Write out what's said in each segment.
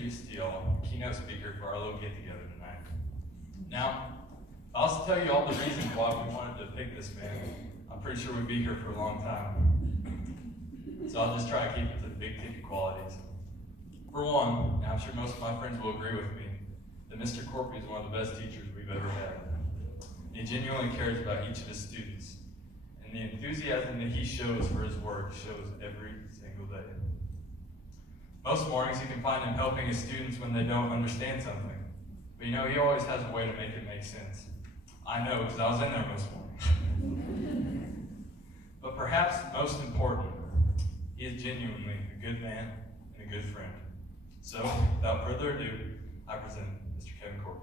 introduce to y'all the keynote speaker for our little get-together tonight. Now, I'll also tell you all the reasons why we wanted to pick this man. I'm pretty sure we'd be here for a long time. So I'll just try to keep it to the big-ticket qualities. For one, and I'm sure most of my friends will agree with me, that Mr. Corpy is one of the best teachers we've ever had. He genuinely cares about each of his students, and the enthusiasm that he shows for his work shows every single day. Most mornings you can find him helping his students when they don't understand something, but you know, he always has a way to make it make sense. I know, because I was in there most mornings. But perhaps most important, he is genuinely a good man and a good friend. So, without further ado, I present Mr. Kevin Corpy.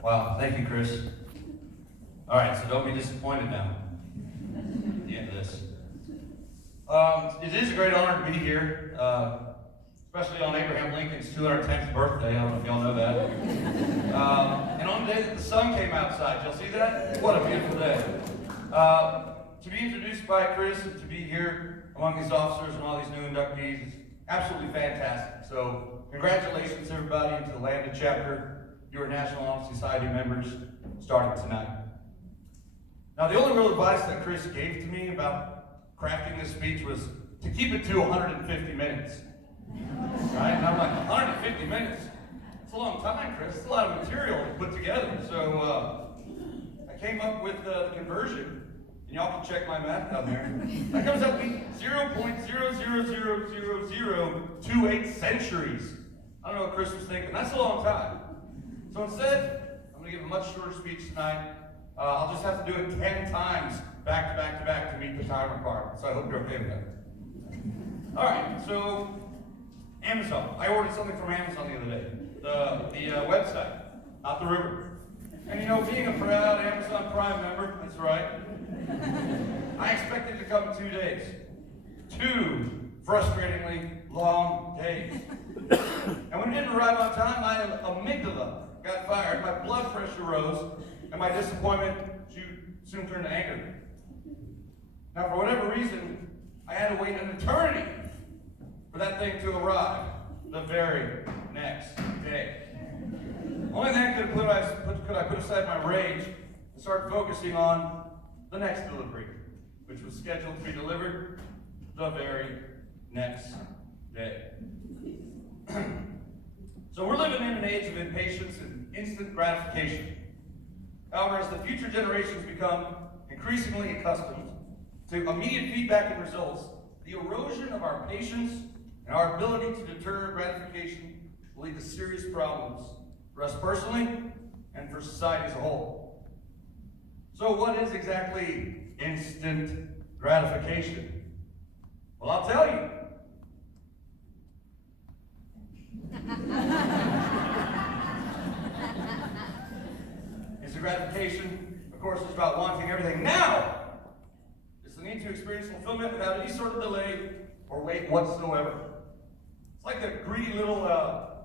Wow, thank you, Chris. All right, so don't be disappointed now at the end of this. It is a great honor to be here, especially on Abraham Lincoln's 210th birthday. I don't know if y'all know that. And on the day that the sun came outside, y'all see that? What a beautiful day. To be introduced by Chris and to be here among these officers and all these new inductees is absolutely fantastic. So congratulations, everybody, into the Landed chapter. You are National Honor Society members starting tonight. Now, the only real advice that Chris gave to me about crafting this speech was to keep it to 150 minutes. Right? And I'm like, 150 minutes? It's a long time, Chris. It's a lot of material to put together. So I came up with the conversion, and y'all can check my math down there. That comes up to 0.000028 centuries. I don't know what Chris was thinking. That's a long time. So instead, I'm going to give a much shorter speech tonight. I'll just have to do it 10 times back to back to back to meet the time requirement. So I hope you're okay with that. All right, so Amazon. I ordered something from Amazon the other day. The website, not the river. And you know, being a proud Amazon Prime member, that's right, I expected it to come in 2 days. 2 frustratingly long days. And when it didn't arrive on time, my amygdala got fired, my blood pressure rose, and my disappointment soon turned to anger. Now, for whatever reason, I had to wait an eternity for that thing to arrive the very next day. Only then could I put aside my rage and start focusing on the next delivery, which was scheduled to be delivered the very next day. So we're living in an age of impatience and instant gratification. However, as the future generations become increasingly accustomed to immediate feedback and results, the erosion of our patience and our ability to deter gratification will lead to serious problems for us personally and for society as a whole. So what is exactly instant gratification? Well, I'll tell you. Instant gratification, of course, is about wanting everything now. It's the need to experience fulfillment without any sort of delay or wait whatsoever. It's like the greedy little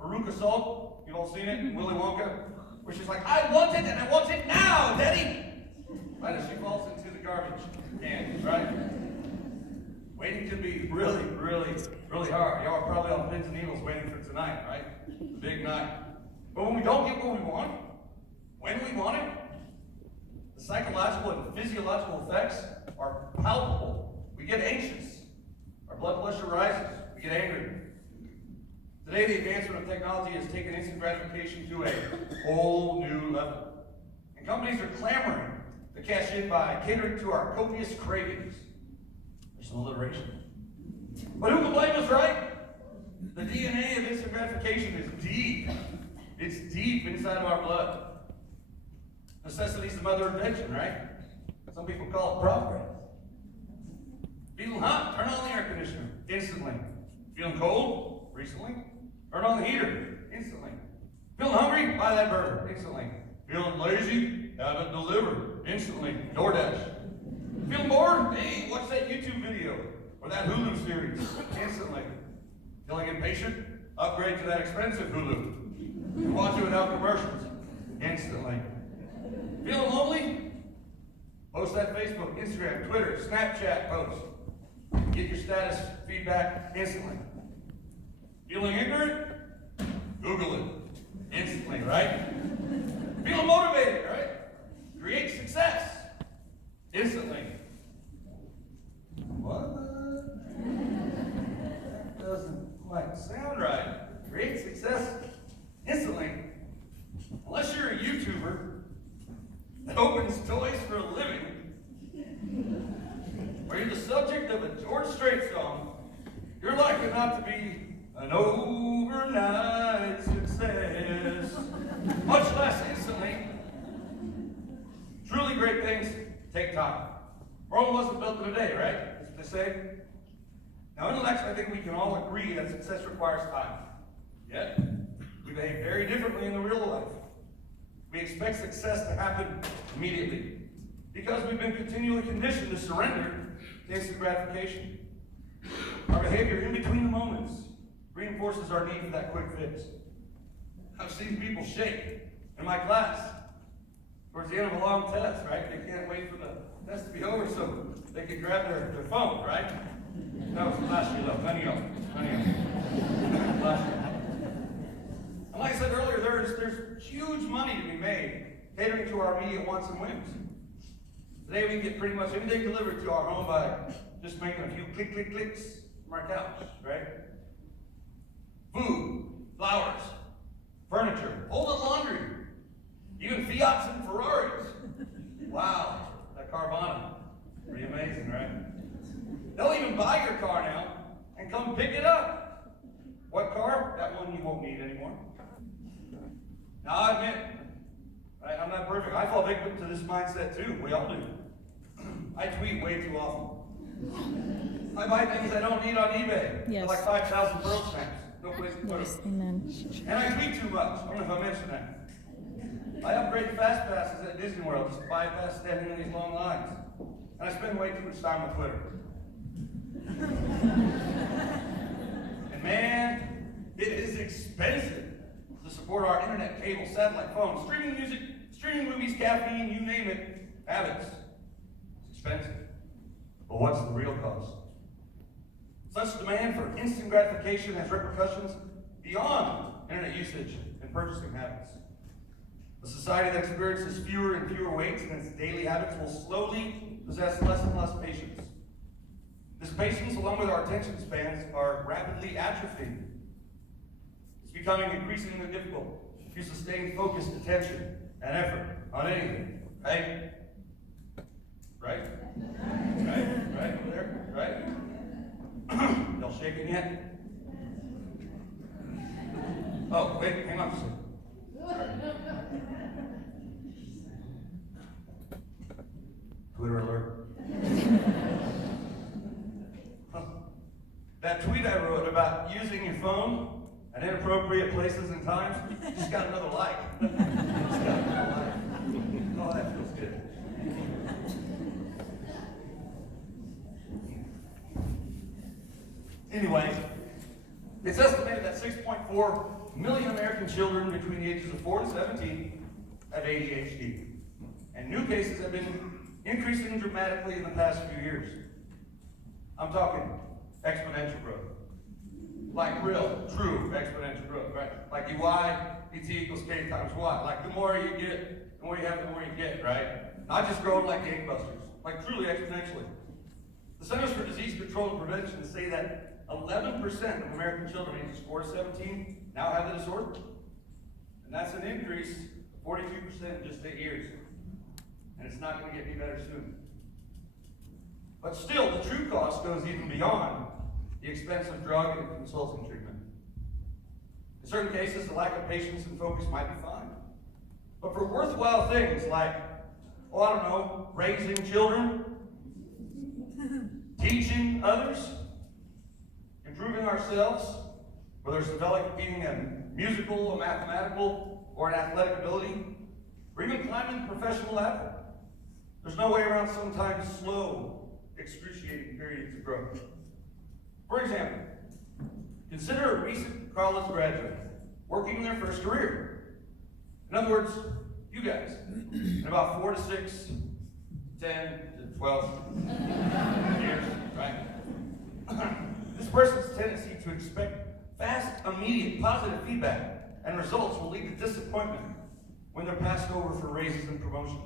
Veruca Salt. You've all seen it in Willy Wonka, where she's like, I want it and I want it now, Daddy. Right as she falls into the garbage can, right? Waiting can be really, really, really hard. Y'all are probably on pins and needles waiting for tonight, right? The big night. But when we don't get what we want, when we want it, the psychological and physiological effects are palpable. We get anxious. Our blood pressure rises. We get angry. Today, the advancement of technology has taken instant gratification to a whole new level. And companies are clamoring to cash in by catering to our copious cravings. There's some alliteration. But who can blame us, right? The DNA of instant gratification is deep. It's deep inside of our blood. Necessity is the mother of invention, right? Some people call it progress. Feeling hot? Turn on the air conditioner instantly. Feeling cold? Recently? Turn on the heater instantly. Feeling hungry? Buy that burger instantly. Feeling lazy? Have it delivered instantly. DoorDash. Feeling bored? Hey, watch that YouTube video or that Hulu series instantly. Feeling impatient? Upgrade to that expensive Hulu. Watch it without commercials instantly. Feeling lonely? Post that Facebook, Instagram, Twitter, Snapchat post. Get your status feedback instantly. Feeling ignorant? Google it instantly, right? Feeling motivated, right? Create success instantly. What? That doesn't quite sound right. Create success instantly. Unless you're a YouTuber that opens toys for a living, or you're the subject of a George Strait song, you're likely not to be an overnight success, much less instantly. Truly great things take time. Rome wasn't built in a day, right? That's what they say. Now, intellectually, I think we can all agree that success requires time. Yet, we behave very differently in the real life. We expect success to happen immediately because we've been continually conditioned to surrender to instant gratification. Our behavior in between the moments reinforces our need for that quick fix. I've seen people shake in my class towards the end of a long test, right? They can't wait for the test to be over so they can grab their phone, right? That was last year, though. None of y'all. Last year. And like I said earlier, there's huge money to be made catering to our immediate wants and whims. Today we get pretty much anything delivered to our home by just making a few clicks from our couch, right? Food, flowers, furniture, folded laundry, even Fiats and Ferraris. Wow, that Carvana, pretty amazing, right? They'll even buy your car now and come pick it up. What car? That one you won't need anymore. Now I admit, right, I'm not perfect. I fall victim to this mindset too. We all do. I tweet way too often. I buy things I don't need on eBay. Yes. For like 5,000 pearl stamps. No place to put Yes, them. amen. And I tweet too much. I don't know if I mentioned that. I upgrade fast passes at Disney World just to bypass standing in these long lines. And I spend way too much time on Twitter. And man, it is expensive to support our internet, cable, satellite, phone, streaming music, streaming movies, caffeine, you name it, habits. It's expensive. But what's the real cost? Such demand for instant gratification has repercussions beyond internet usage and purchasing habits. A society that experiences fewer and fewer waits in its daily habits will slowly possess less and less patience. This patience, along with our attention spans, are rapidly atrophying. It's becoming increasingly difficult to sustain focused attention and effort on anything, right? Right? Right? Right? Over there? Right? Y'all shaking yet? Oh, wait, hang on a second. Twitter alert. That tweet I wrote about using your phone at inappropriate places and times just got another like. Just got another like. Oh, that feels good. Anyway, it's estimated that 6.4 million American children between the ages of 4 and 17 have ADHD. And new cases have been increasing dramatically in the past few years. I'm talking exponential growth. Like real, true exponential growth, right? Like y equals k times y. Like the more you get, the more you have, the more you get, right? Not just growing like gangbusters, like truly exponentially. The Centers for Disease Control and Prevention say that 11% of American children ages 4 to 17 now have the disorder. And that's an increase of 42% in just 8 years. And it's not going to get any better soon. But still, the true cost goes even beyond the expensive drug and consulting treatment. In certain cases, the lack of patience and focus might be fine. But for worthwhile things like, oh, I don't know, raising children, teaching others, improving ourselves, whether it's developing a musical, a mathematical, or an athletic ability, or even climbing the professional ladder, there's no way around sometimes slow, excruciating periods of growth. For example, consider a recent college graduate working in their first career. In other words, you guys, in about 4 to 6 10 to 12 years, right? This person's tendency to expect fast, immediate, positive feedback and results will lead to disappointment when they're passed over for raises and promotions.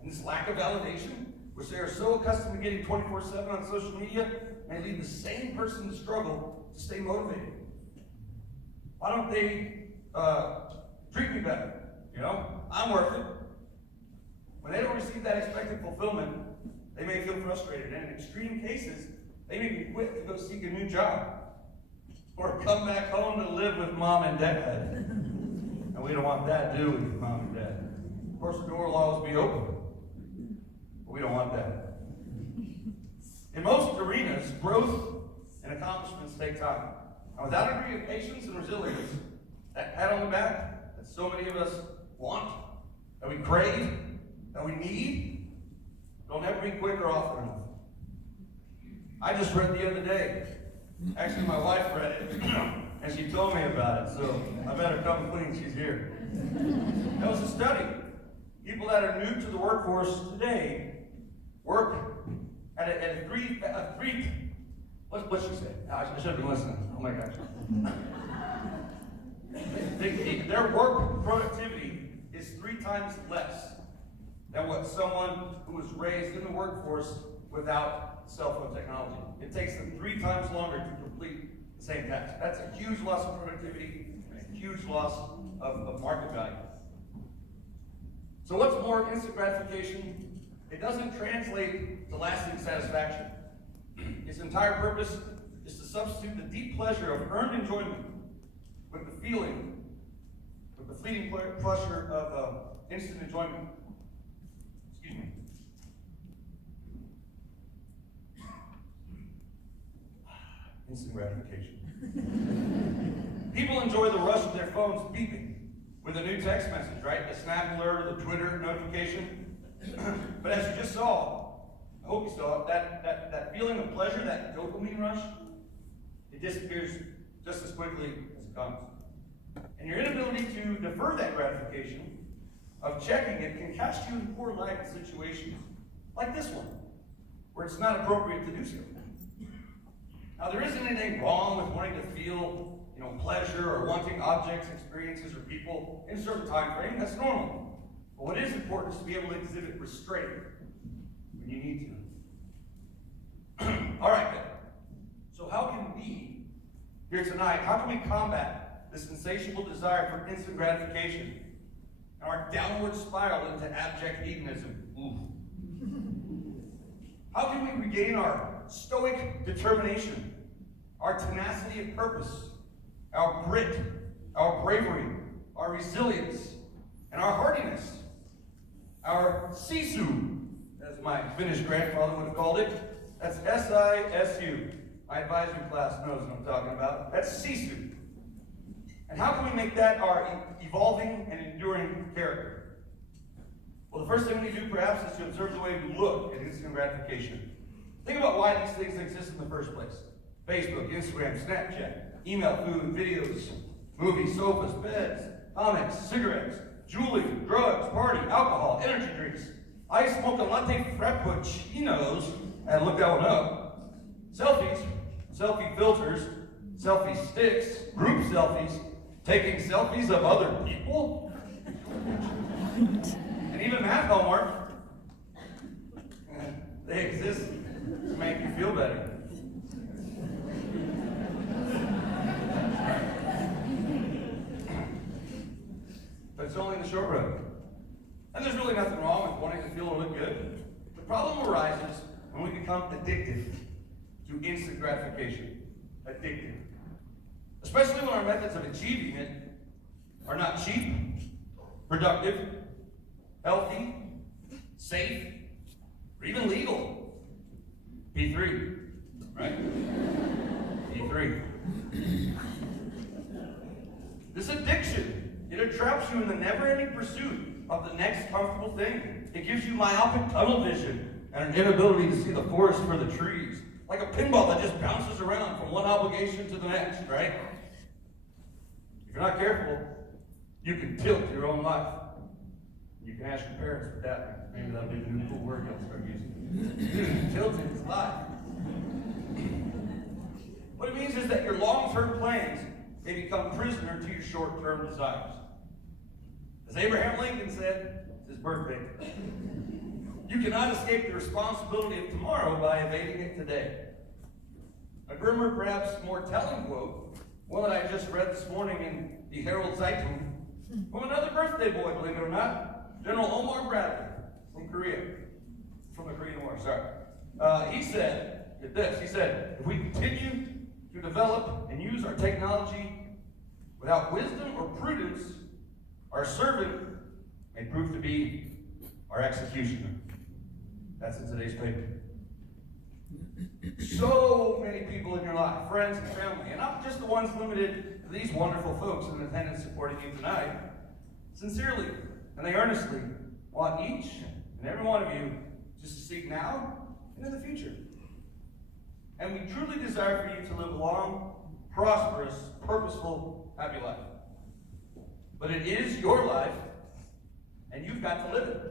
And this lack of validation, which they are so accustomed to getting 24/7 on social media, may lead the same person to struggle to stay motivated. Why don't they treat me better? You know, I'm worth it. When they don't receive that expected fulfillment, they may feel frustrated, and in extreme cases, they may be quit to go seek a new job or come back home to live with mom and dad. And we don't want that, do we, mom and dad? Of course, the door will always be open, but we don't want that. In most arenas, growth and accomplishments take time. And without a degree of patience and resilience, that pat on the back that so many of us want, that we crave, that we need, don't ever be quick or often enough. I just read the other day. Actually, my wife read it, and she told me about it, so I better come clean. She's here. That was a study. People that are new to the workforce today work at a three. What's she say? I should have been listening. Oh my gosh. Their work productivity is 3 times less than what someone who was raised in the workforce without cell phone technology. It takes them 3 times longer to complete the same task. That's a huge loss of productivity and a huge loss of market value. So what's more, instant gratification, it doesn't translate to lasting satisfaction. Its entire purpose is to substitute the deep pleasure of earned enjoyment with the fleeting pleasure of instant enjoyment. Excuse me. Instant gratification. People enjoy the rush of their phones beeping with a new text message, right? The Snap alert, the Twitter notification. But as you just saw, I hope you saw it, that feeling of pleasure, that dopamine rush, it disappears just as quickly as it comes. And your inability to defer that gratification of checking it can catch you in poor light situations like this one, where it's not appropriate to do so. Now, there isn't anything wrong with wanting to feel, pleasure or wanting objects, experiences, or people in a certain time frame. That's normal. But what is important is to be able to exhibit restraint when you need to. All right, then. So how can we, here tonight, how can we combat this insatiable desire for instant gratification and our downward spiral into abject hedonism? How can we regain our stoic determination, our tenacity of purpose, our grit, our bravery, our resilience, and our hardiness, our Sisu, as my Finnish grandfather would have called it? That's S-I-S-U. My advisory class knows what I'm talking about. That's Sisu. And how can we make that our evolving and enduring character? Well, the first thing we do, perhaps, is to observe the way we look at instant gratification. Think about why these things exist in the first place. Facebook, Instagram, Snapchat, email, food, videos, movies, sofas, beds, comics, cigarettes, jewelry, drugs, party, alcohol, energy drinks. I smoke a latte frappuccinos, and look that one up. Selfies, selfie filters, selfie sticks, group selfies, taking selfies of other people, and even math homework. They exist to make you feel better. But it's only in the short run. And there's really nothing wrong with wanting to feel or look good. The problem arises when we become addicted to instant gratification. Addicted. Especially when our methods of achieving it are not cheap, productive, healthy, safe, or even legal. P3, right? P3. This addiction, it entraps you in the never-ending pursuit of the next comfortable thing. It gives you myopic tunnel vision and an inability to see the forest for the trees. Like a pinball that just bounces around from one obligation to the next, right? If you're not careful, you can tilt your own life. You can ask your parents what that means. Maybe that'll be the new cool word you'll start using. Tilted is life. What it means is that your long-term plans may become prisoner to your short-term desires. As Abraham Lincoln said, it's his birthday, you cannot escape the responsibility of tomorrow by evading it today. A grimmer, perhaps more telling quote, one that I just read this morning in the Herald Zeitung, from another birthday boy, believe it or not, General Omar Bradley from the Korean War, sorry. He said, get this, he said, if we continue to develop and use our technology without wisdom or prudence, our servant may prove to be our executioner. That's in today's paper. So many people in your life, friends and family, and not just the ones limited to these wonderful folks in attendance supporting you tonight, sincerely and they earnestly want each and every one of you to succeed now and in the future. And we truly desire for you to live a long, prosperous, purposeful, happy life. But it is your life, and you've got to live it.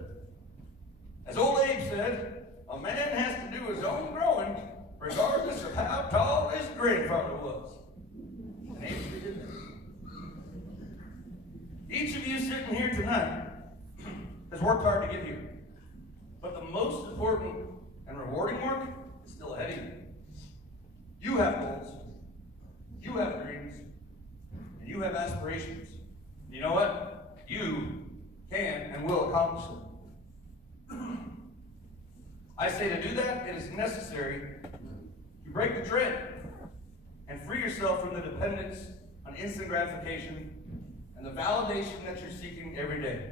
As old Abe said, a man has to do his own growing, regardless of how tall his grandfather was. And Abe did that. Each of you sitting here tonight has worked hard to get here. But the most important and rewarding work is still ahead of you. You have goals, you have dreams, and you have aspirations. You know what? You can and will accomplish them. I say to do that, it is necessary to break the trend and free yourself from the dependence on instant gratification and the validation that you're seeking every day.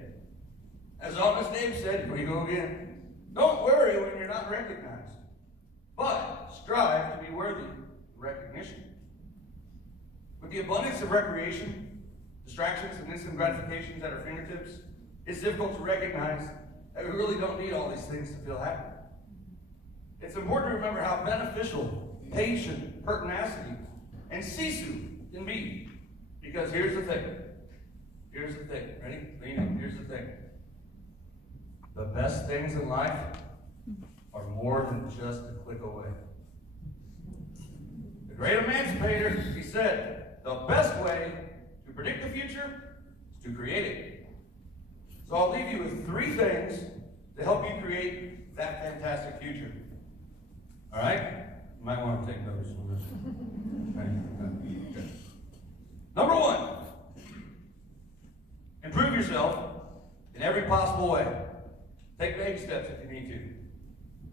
As Honest Dave said, here we go again, don't worry when you're not recognized, but strive to be worthy of recognition. With the abundance of recreation, distractions, and instant gratifications at our fingertips, it's difficult to recognize that we really don't need all these things to feel happy. It's important to remember how beneficial patient pertinacity and Sisu can be. Because here's the thing. Here's the thing. Ready? Lean in. Here's the thing. The best things in life are more than just a click away. The great emancipator, he said, the best way to predict the future is to create it. So I'll leave you with 3 things to help you create that fantastic future. All right? You might want to take notice on this one. Okay. Number 1, improve yourself in every possible way. Take baby steps if you need to.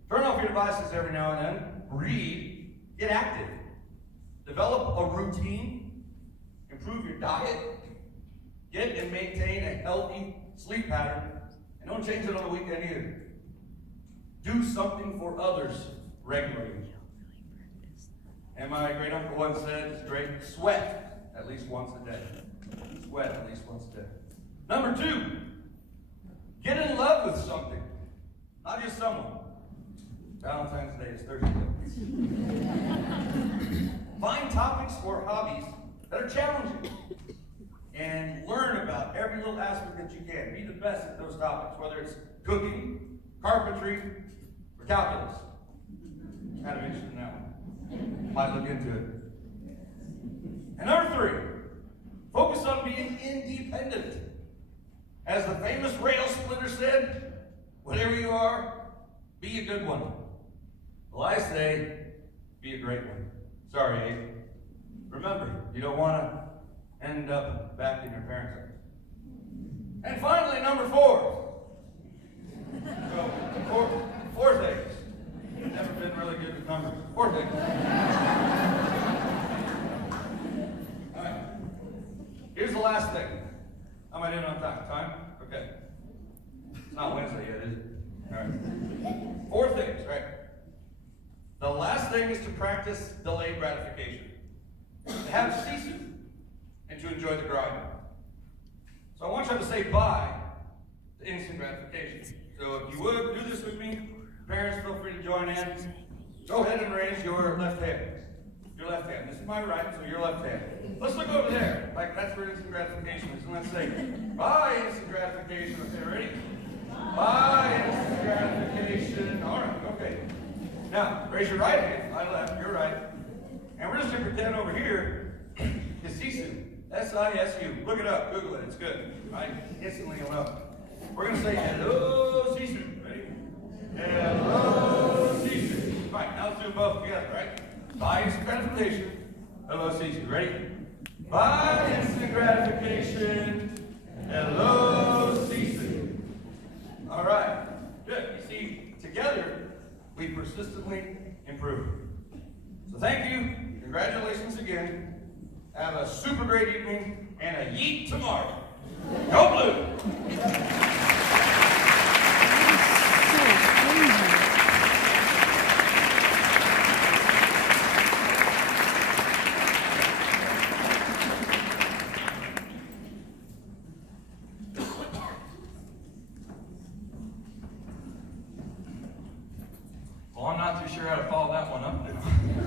Turn off your devices every now and then. Read. Get active. Develop a routine. Improve your diet. Get and maintain a healthy sleep pattern. And don't change it on the weekend either. Do something for others regularly. And my great uncle once said, it's great, sweat at least once a day. Sweat at least once a day. Number 2, get in love with something, not just someone. Valentine's Day is Thursday. Find topics or hobbies that are challenging and learn about every little aspect that you can. Be the best at those topics, whether it's cooking, carpentry, or calculus. Kind of interested in that one. Might look into it. And number 3, focus on being independent. As the famous rail splitter said, whatever you are, be a good one. Well, I say, be a great one. Sorry, Abe. Remember, you don't want to end up back in your parents' house. And finally, number 4. So, four things. I've never been really good with numbers. 4 things. All right. Here's the last thing. Am I in on time? Okay. It's not Wednesday yet, is it? All right. 4 things, right? The last thing is to practice delayed gratification. To have Sisu and to enjoy the grind. So I want you to say bye to instant gratification. So if you would, do this with me. Parents, feel free to join in. Go ahead and raise your left hand. Your left hand. This is my right, so your left hand. Let's look over there. Like that's where instant gratification is. And let's say, bye, instant gratification. Okay, ready? By instant gratification. All right, okay. Now, raise your right hand. My left, your right. And we're just going to pretend over here is Sisu. S-I-S-U. Look it up. Google it. It's good. Right? Instantly you'll know. We're going to say, hello, Sisu. Ready? Hello, Sisu. Right, now let's do both together, right? By instant gratification. Hello, Sisu. Ready? By instant gratification. Hello, Sisu. All right. Good. You see, together, we persistently improve. So thank you. Congratulations again. Have a super great evening and a yeet tomorrow. Go Blue! Well, I'm not too sure how to follow that one up now.